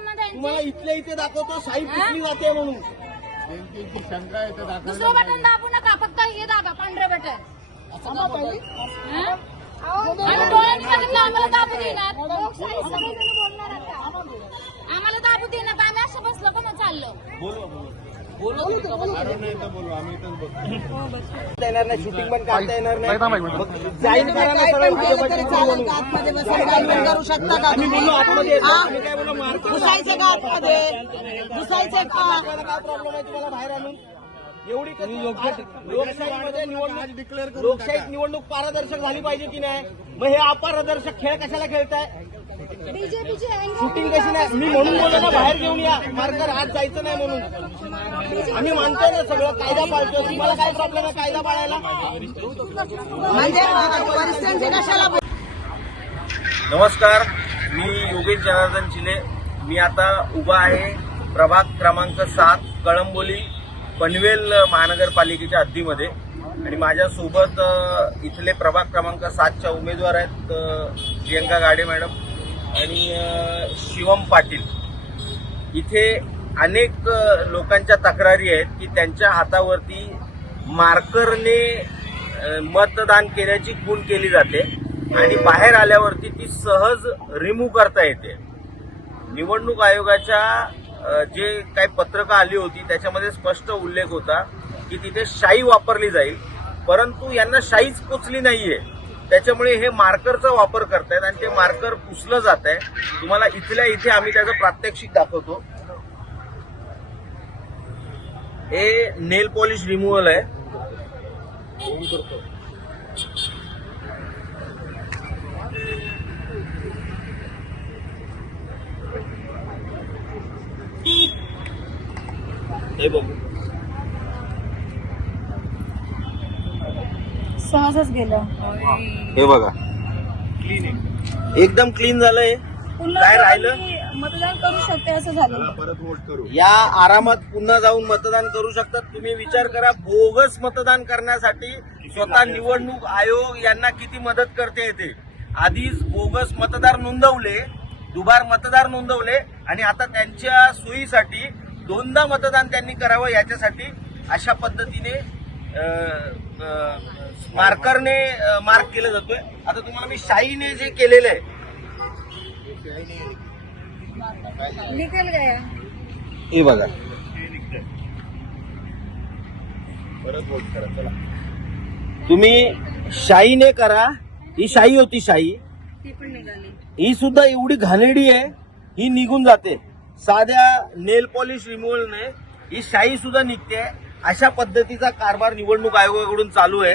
संबंध आहे? तुम्हाला इथल्या इथे दाखवतो साईड कुठली जाते म्हणून. शंका येते दाखल. दुसरं बटन दाबू नका, फक्त हे दाबा, पांढरे बटन. आणि डोळ्यात बघितलं आम्हाला दाबू देणार. आम्हाला दाबू देणार, आम्ही असं बसलो का मग चाललो. येणार नाही, शूटिंग पण काढता येणार नाही. जाईन करा ना सरळ करू शकता का आम्ही बोललो आतमध्ये येतो. आम्ही काय बोललो मार्केट घुसायचे का आतमध्ये? घुसायचे का? काय प्रॉब्लेम आहे तुम्हाला बाहेर आणून? एवढी लोकशाहीमध्ये लोकशाहीत निवडणूक पारदर्शक झाली पाहिजे की नाही? मग हे अपारदर्शक खेळ कशाला खेळताय? शूटिंग कशी नाही? मी म्हणून बोललो ना बाहेर घेऊन या मार्कर, आज जायचं नाही म्हणून. आम्ही मानतोय ना सगळं, कायदा पाळतोय. तुम्हाला काय प्रॉब्लेम आहे कायदा पाळायला? म्हणजे परिस्थिती कशाला? नमस्कार, मी योगेश जनार्दन चिले. मी आता उभा आहे प्रभाग क्रमांक 7 कळंबोली पनवेल महानगरपालिकेच्या हद्दीमध्ये आणि माझ्यासोबत इथले प्रभाग क्रमांक 7च्या उमेदवार आहेत प्रियंका गाडे मॅडम आणि शिवम पाटील. इथे अनेक लोकांच्या तक्रारी आहेत की त्यांच्या हातावरती मार्करने मतदान केल्याची खूण केली जाते आणि बाहेर आल्यावरती ती सहज रिमूव्ह करता येते. निवडणूक आयोगाच्या जे काही पत्रकं आली होती त्याच्यामध्ये स्पष्ट उल्लेख होता की तिथे शाई वापरली जाईल, परंतु यांना शाईच पोचली नाहीये. त्याच्यामुळे हे मार्करचा वापर करतायत आणि ते मार्कर पुसलं जात आहे. तुम्हाला इथल्या इथे आम्ही त्याचं प्रात्यक्षिक दाखवतो. हे नेल पॉलिश रिमूव्हल आहे. हे बघू, सहजच गेलं. हे बघा, क्लीन आहे, एकदम क्लीन झालंय. काय राहिलं? मतदान करू शकते असं झालं. परत वोट करू. या आरामात पुन्हा जाऊन मतदान करू शकतात. तुम्ही विचार करा, बोगस मतदान करण्यासाठी स्वतः निवडणूक आयोग यांना किती मदत करते येते. आधीच बोगस मतदार नोंदवले, दुबार मतदार नोंदवले आणि आता त्यांच्या सोयीसाठी दोनदा मतदान त्यांनी करावं याच्यासाठी अशा पद्धतीने मार्करने मार्क केलं जातोय. आता तुम्हाला मी शाईने जे केलेलं आहे निकल गया. हे बघा, परत वोट करा. चला. तुम्ही शाईने करा. ही शाई होती, शाई ती पण निघाली. ही सुद्धा एवढी घाणेरडी आहे, ही निघून जाते. साध्या नेल पॉलिश रिमूव्हलने ही शाई सुद्धा निघते. अशा पद्धतीचा कारभार निवडणूक आयोगाकडून चालू आहे.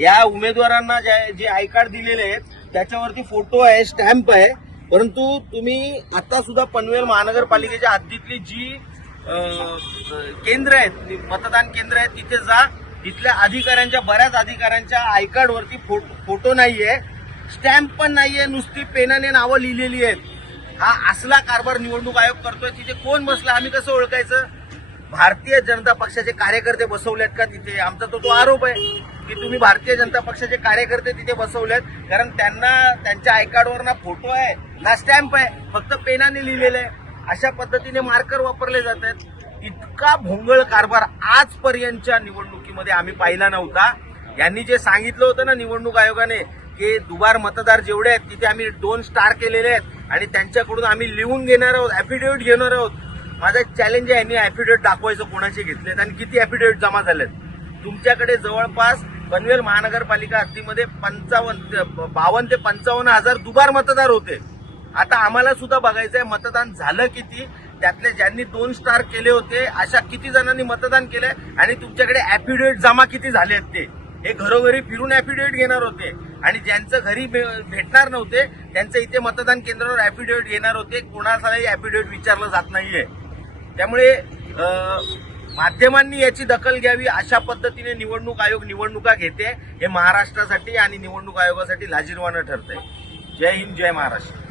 या उमेदवारांना जे आय कार्ड दिलेले आहेत त्याच्यावरती फोटो आहे, स्टॅम्प आहे, परंतु तुम्ही आता सुद्धा पनवेल महानगरपालिकेच्या हद्दीतली जी केंद्र आहेत, मतदान केंद्र आहेत, तिथे जा. तिथल्या अधिकाऱ्यांच्या, बऱ्याच अधिकाऱ्यांच्या आय कार्ड वरती फोटो नाहीये, स्टॅम्प पण नाहीये, नुसती पेनाने नावं लिहिलेली आहेत. हा असला कारभार निवडणूक आयोग करतोय. तिथे कोण बसला, आम्ही कसं ओळखायचं? भारतीय जनता पक्षाचे कार्यकर्ते बसवलेत का तिथे? आमचा तो आरोप आहे की तुम्ही भारतीय जनता पक्षाचे कार्यकर्ते तिथे बसवलेत, कारण त्यांना त्यांच्या आय कार्डवर ना फोटो आहे ना स्टॅम्प आहे, फक्त पेनाने लिहिलेलं आहे. अशा पद्धतीने मार्कर वापरले जात आहेत. इतका भोंगळ कारभार आजपर्यंतच्या निवडणुकीमध्ये आम्ही पाहिला नव्हता. यांनी जे सांगितलं होतं ना निवडणूक आयोगाने की दुबार मतदार जेवढे आहेत तिथे आम्ही 2 स्टार केलेले आहेत आणि त्यांच्याकडून आम्ही लिहून घेणार आहोत, ऍफिडेव्हिट घेणार आहोत. माझा चॅलेंज आहे, यांनी ऍफिडेव्हिट दाखवायचं कोणाचे घेतलेत आणि किती ऍफिडेव्हिट जमा झालेत. तुमच्याकडे जवळपास पनवेल महानगरपालिका हद्दीमध्ये 52 ते 55 हजार दुबार मतदार होते. आता आम्हाला सुद्धा बघायचंय मतदान झालं किती, त्यातले ज्यांनी 2 स्टार केले होते अशा किती जणांनी मतदान केलंय आणि तुमच्याकडे ऍफिडेव्हिट जमा किती झाले आहेत ते. हे घरोघरी फिरून ऍफिडेव्हिट घेणार होते आणि ज्यांचं घरी भेटणार नव्हते त्यांचं इथे मतदान केंद्रावर ऍफिडेव्हिट घेणार होते. कोणालाही ऍफिडेव्हिट विचारलं जात नाहीये. त्यामुळे माध्यमांनी याची दखल घ्यावी. अशा पद्धतीने निवडणूक आयोग निवडणुका घेते हे महाराष्ट्रासाठी आणि निवडणूक आयोगासाठी लाजिरवाणं ठरतंय. जय हिंद, जय महाराष्ट्र.